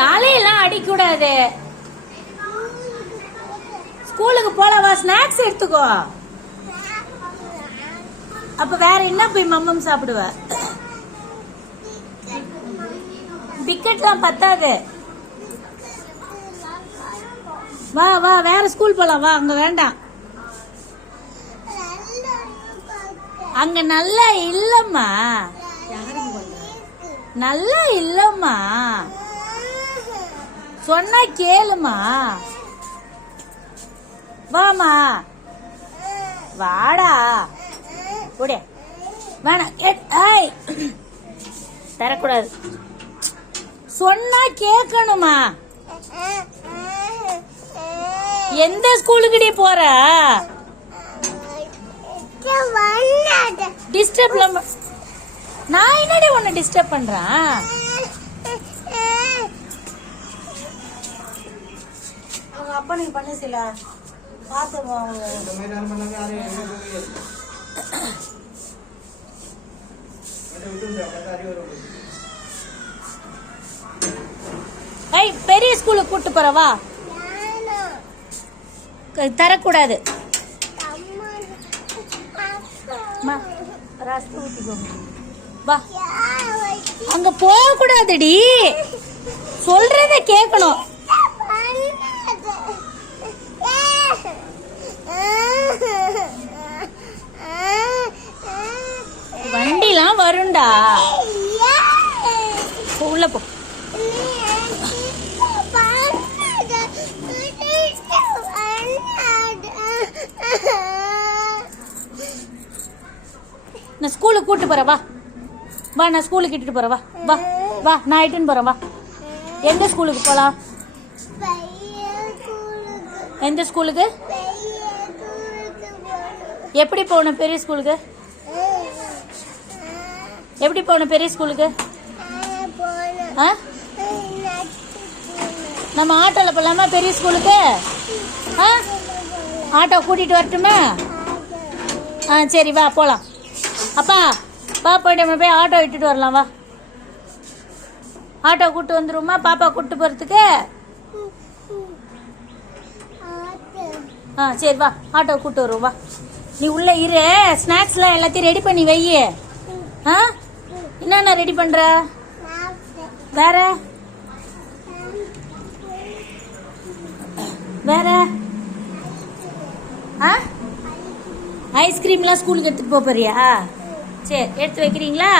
தலையெல்லாம் அடிக்கூடாது. ஸ்கூலுக்கு போலவா, ஸ்நாக்ஸ் எடுத்துக்கோ. அப்ப வேற என்ன போய் மம்மம் சாப்பிடுவ? பிக்கெட்லாம் பத்தாது. வா வா, வேற ஸ்கூல் போலாம் வா. அங்க வேண்டாம், அங்க நல்லா இல்லம்மா, நல்லா இல்லம்மா. சொன்னா கேளுமா, வாமா வாடா. ஓடியா வேணாம், தரக்கூடாது. சொன்னா கேட்கணுமா? எந்த ஸ்கூலுக்கு போற? டிஸ்டர்ப். நான் என்னடி உன்னை டிஸ்டர்ப் பண்றேன்? அவங்க அப்பா நீங்க பண்ண சில பார்த்து பெரிய ஸ்கூலுக்கு கூட்டு போறவா. தரக்கூடாது. வா, அங்க போக கூடாதுடி, சொல்றத கேட்கணும். வண்டிலாம் வரும்டா, உள்ள போ. நான் ஸ்கூலுக்கு கூட்டு போறேன் வா. வா, நான் ஸ்கூலுக்கு இட்டுட்டு போறேன் வா. வா வா, நான் இட்டுன்னு போறேன் வா. எந்த ஸ்கூலுக்கு போலாம்? எந்த ஸ்கூலுக்கு? எப்படி போகணும் பெரிய ஸ்கூலுக்கு? எப்படி போகணும் பெரிய ஸ்கூலுக்கு? நம்ம ஆட்டோல போலாமா பெரிய ஸ்கூலுக்கு? ஆட்டோ கூட்டிட்டு வரட்டுமா? சரி வா போலாம். அப்பா பாப்பா போய் ஆட்டோ விட்டுட்டு வரலாம் வா. ஆட்டோ கூட்டு வந்துருமா பாப்பா கூட்டு போறதுக்கு? சரி வா, ஆட்டோ கூட்டு வருவோம் வா. நீ உள்ள இரு, ஸ்நாக்ஸ்லாம் எல்லாத்தையும் ரெடி பண்ணி வை. என்னென்ன ரெடி பண்ற? வேற வேற ஐஸ்கிரீம்லாம் ஸ்கூலுக்கு எடுத்துட்டு போறியா? சரி, எடுத்து வைக்கிறீங்களா?